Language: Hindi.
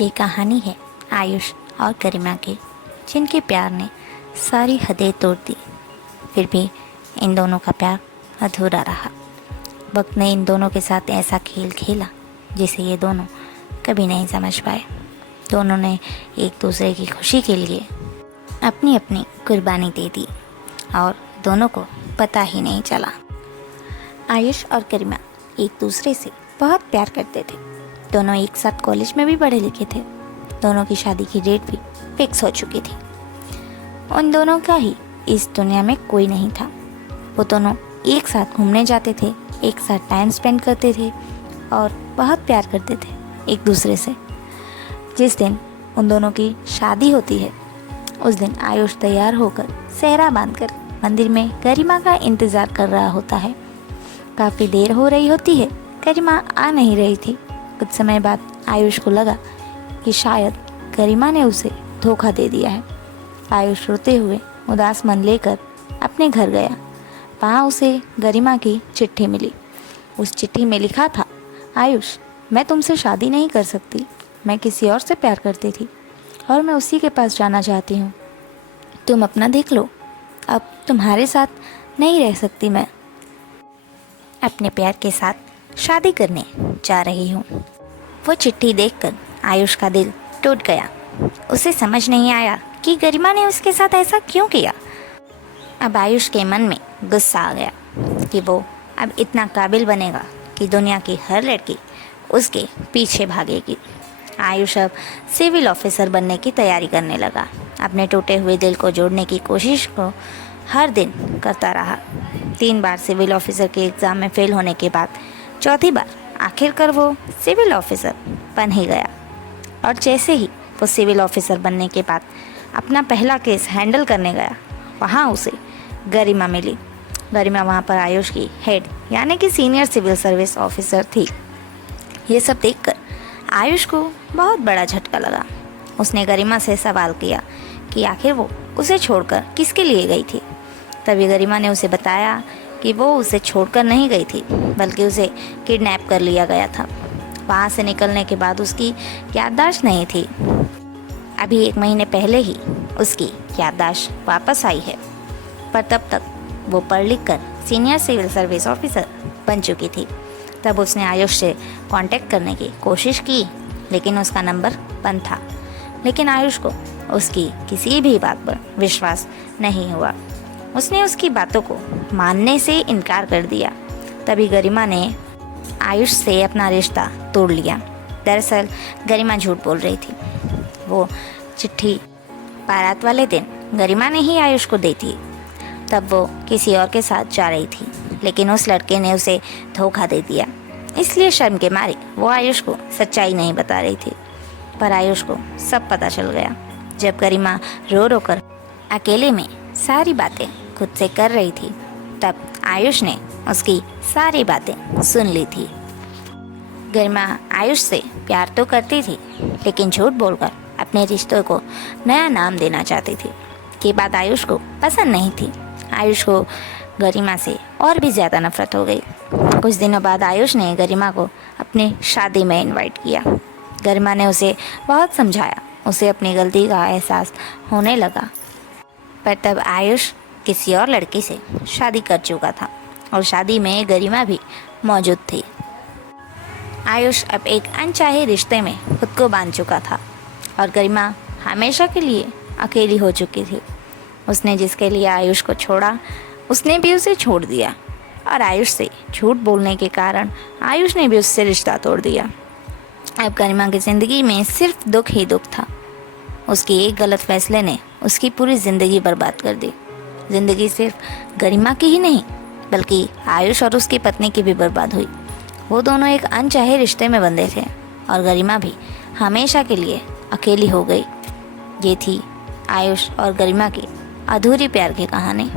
ये कहानी है आयुष और गरिमा की, जिनके प्यार ने सारी हदें तोड़ दी। फिर भी इन दोनों का प्यार अधूरा रहा। वक्त ने इन दोनों के साथ ऐसा खेल खेला जिसे ये दोनों कभी नहीं समझ पाए। दोनों ने एक दूसरे की खुशी के लिए अपनी अपनी कुर्बानी दे दी और दोनों को पता ही नहीं चला। आयुष और गरिमा एक दूसरे से बहुत प्यार करते थे। दोनों एक साथ कॉलेज में भी पढ़े लिखे थे। दोनों की शादी की डेट भी फिक्स हो चुकी थी। उन दोनों का ही इस दुनिया में कोई नहीं था। वो दोनों एक साथ घूमने जाते थे, एक साथ टाइम स्पेंड करते थे और बहुत प्यार करते थे एक दूसरे से। जिस दिन उन दोनों की शादी होती है उस दिन आयुष तैयार होकर सेहरा बांधकर मंदिर में गरिमा का इंतज़ार कर रहा होता है। काफ़ी देर हो रही होती है, गरिमा आ नहीं रही थी। कुछ समय बाद आयुष को लगा कि शायद गरिमा ने उसे धोखा दे दिया है। आयुष रोते हुए उदास मन लेकर अपने घर गया। वहाँ उसे गरिमा की चिट्ठी मिली। उस चिट्ठी में लिखा था, आयुष, मैं तुमसे शादी नहीं कर सकती। मैं किसी और से प्यार करती थी और मैं उसी के पास जाना चाहती हूँ। तुम अपना देख लो, अब तुम्हारे साथ नहीं रह सकती। मैं अपने प्यार के साथ शादी करने जा रही हूँ। वो चिट्ठी देखकर आयुष का दिल टूट गया। उसे समझ नहीं आया कि गरिमा ने उसके साथ ऐसा क्यों किया। अब आयुष के मन में गुस्सा आ गया कि वो अब इतना काबिल बनेगा कि दुनिया की हर लड़की उसके पीछे भागेगी। आयुष अब सिविल ऑफिसर बनने की तैयारी करने लगा। अपने टूटे हुए दिल को जोड़ने की कोशिश को हर दिन करता रहा। 3 बार सिविल ऑफिसर के एग्ज़ाम में फेल होने के बाद चौथी बार आखिरकार वो सिविल ऑफिसर बन ही गया। और जैसे ही वो सिविल ऑफिसर बनने के बाद अपना पहला केस हैंडल करने गया, वहाँ उसे गरिमा मिली। गरिमा वहाँ पर आयुष की हेड यानी कि सीनियर सिविल सर्विस ऑफिसर थी। ये सब देखकर आयुष को बहुत बड़ा झटका लगा। उसने गरिमा से सवाल किया कि आखिर वो उसे छोड़कर किसके लिए गई थी। तभी गरिमा ने उसे बताया कि वो उसे छोड़कर नहीं गई थी, बल्कि उसे किडनैप कर लिया गया था। वहाँ से निकलने के बाद उसकी याददाश्त नहीं थी। अभी 1 महीने पहले ही उसकी याददाश्त वापस आई है, पर तब तक वो पढ़ लिख कर सीनियर सिविल सर्विस ऑफिसर बन चुकी थी। तब उसने आयुष से कांटेक्ट करने की कोशिश की, लेकिन उसका नंबर बंद था। लेकिन आयुष को उसकी किसी भी बात पर विश्वास नहीं हुआ। उसने उसकी बातों को मानने से इनकार कर दिया। तभी गरिमा ने आयुष से अपना रिश्ता तोड़ लिया। दरअसल गरिमा झूठ बोल रही थी। वो चिट्ठी बारात वाले दिन गरिमा ने ही आयुष को दी थी। तब वो किसी और के साथ जा रही थी, लेकिन उस लड़के ने उसे धोखा दे दिया। इसलिए शर्म के मारे वो आयुष को सच्चाई नहीं बता रही थी। पर आयुष को सब पता चल गया। जब गरिमा रो रो कर अकेले में सारी बातें खुद से कर रही थी, तब आयुष ने उसकी सारी बातें सुन ली थी। गरिमा आयुष से प्यार तो करती थी, लेकिन झूठ बोलकर अपने रिश्तों को नया नाम देना चाहती थी। ये बात आयुष को पसंद नहीं थी। आयुष को गरिमा से और भी ज़्यादा नफरत हो गई। कुछ दिनों बाद आयुष ने गरिमा को अपनी शादी में इनवाइट किया। गरिमा ने उसे बहुत समझाया। उसे अपनी गलती का एहसास होने लगा, पर तब आयुष किसी और लड़की से शादी कर चुका था और शादी में गरिमा भी मौजूद थी। आयुष अब एक अनचाहे रिश्ते में खुद को बांध चुका था और गरिमा हमेशा के लिए अकेली हो चुकी थी। उसने जिसके लिए आयुष को छोड़ा, उसने भी उसे छोड़ दिया और आयुष से झूठ बोलने के कारण आयुष ने भी उससे रिश्ता तोड़ दिया। अब गरिमा की ज़िंदगी में सिर्फ दुख ही दुख था। उसके एक गलत फैसले ने उसकी पूरी ज़िंदगी बर्बाद कर दी। ज़िंदगी सिर्फ गरिमा की ही नहीं, बल्कि आयुष और उसकी पत्नी की भी बर्बाद हुई। वो दोनों एक अनचाहे रिश्ते में बंधे थे और गरिमा भी हमेशा के लिए अकेली हो गई। ये थी आयुष और गरिमा की अधूरी प्यार की कहानी।